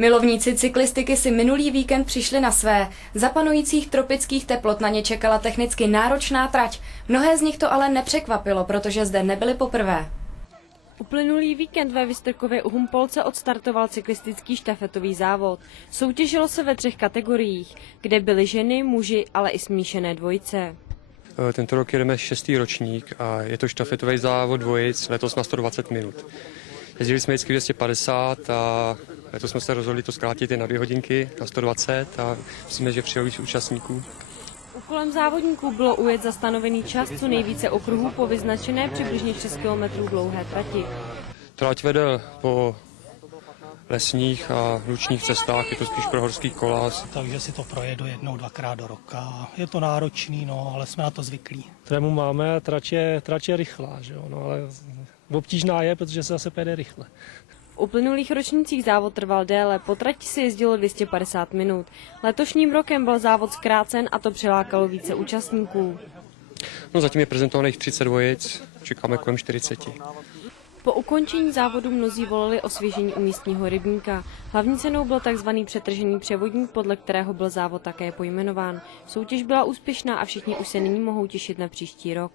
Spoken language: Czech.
Milovníci cyklistiky si minulý víkend přišli na své. Za panujících tropických teplot na ně čekala technicky náročná trať. Mnohé z nich to ale nepřekvapilo, protože zde nebyli poprvé. Uplynulý víkend ve Vystrkově u Humpolce odstartoval cyklistický štafetový závod. Soutěžilo se ve 3 kategoriích, kde byly ženy, muži, ale i smíšené dvojice. Tento rok jedeme 6. ročník a je to štafetový závod dvojic, letos na 120 minut. Jezdili jsme vždycky 250 a letos jsme se rozhodli to zkrátit i na 2 hodinky, na 120 a myslíme, že přijelo víc účastníků. Úkolem závodníků bylo ujet za stanovený čas co nejvíce okruhů po vyznačené přibližně 6 km dlouhé trati. Trať vede po lesních a lučních cestách, je to spíš pro horský kola. Takže si to projedu 1-2krát do roka. Je to náročný, no, ale jsme na to zvyklí. Trému máme, trať je rychlá, že jo? No, ale obtížná je, protože se zase pojede rychle. V uplynulých ročnících závod trval déle, po trati se jezdilo 250 minut. Letošním rokem byl závod zkrácen a to přilákalo více účastníků. No, zatím je prezentovaných 30 dvojic, čekáme kolem 40. Po ukončení závodu mnozí volali osvěžení u místního rybníka. Hlavní cenou byl tzv. Přetržený převodník, podle kterého byl závod také pojmenován. Soutěž byla úspěšná a všichni už se nyní mohou těšit na příští rok.